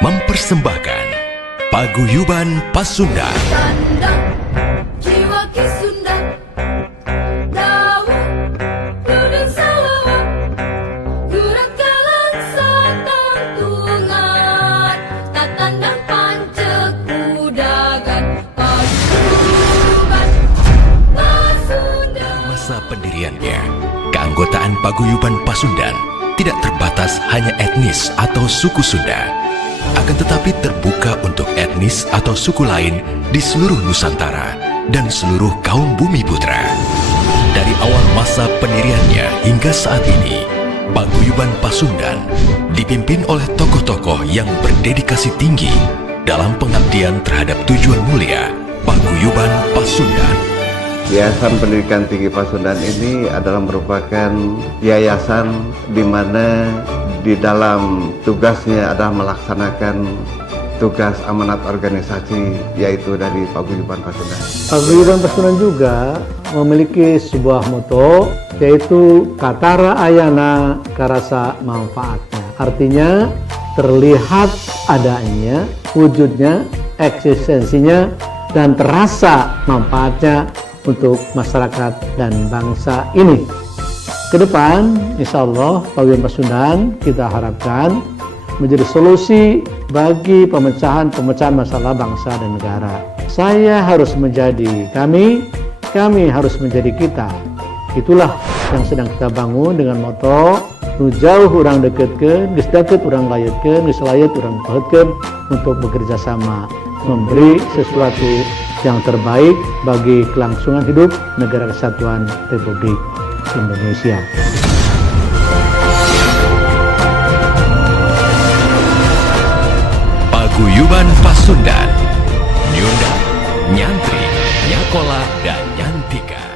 mempersembahkan Paguyuban Pasundan. Tandang jiwa Ki Sunda, Dawung Dudun Salawa, Gurat Kalang Satang Tungan, Tatandang Pancek Udagan, Paguyuban Pasundan. Masa pendiriannya, keanggotaan Paguyuban Pasundan tidak terbatas hanya etnis atau suku Sunda, akan tetapi terbuka untuk etnis atau suku lain di seluruh Nusantara dan seluruh kaum bumi putra. Dari awal masa pendiriannya hingga saat ini, Paguyuban Pasundan dipimpin oleh tokoh-tokoh yang berdedikasi tinggi dalam pengabdian terhadap tujuan mulia Paguyuban Pasundan. Yayasan Pendidikan Tinggi Pasundan ini adalah merupakan yayasan di mana di dalam tugasnya adalah melaksanakan tugas amanat organisasi, yaitu dari Paguyuban Pasundan. Paguyuban Pasundan juga memiliki sebuah moto, yaitu Katara Ayana Karasa Manfaatnya. Artinya terlihat adanya, wujudnya, eksistensinya, dan terasa manfaatnya untuk masyarakat dan bangsa ini. Ke depan, insya Allah, Paguyuban Pasundan kita harapkan menjadi solusi bagi pemecahan masalah bangsa dan negara. Saya harus menjadi kami harus menjadi kita. Itulah yang sedang kita bangun dengan moto nu jauh urang deketkeun, geus deket urang layetkeun, geus layet urang pahetkeun, untuk bekerja sama memberi sesuatu yang terbaik bagi kelangsungan hidup Negara Kesatuan Republik Indonesia. Paguyuban Pasundan, Nyunda, Nyantri, Nyakola, dan Nyantika.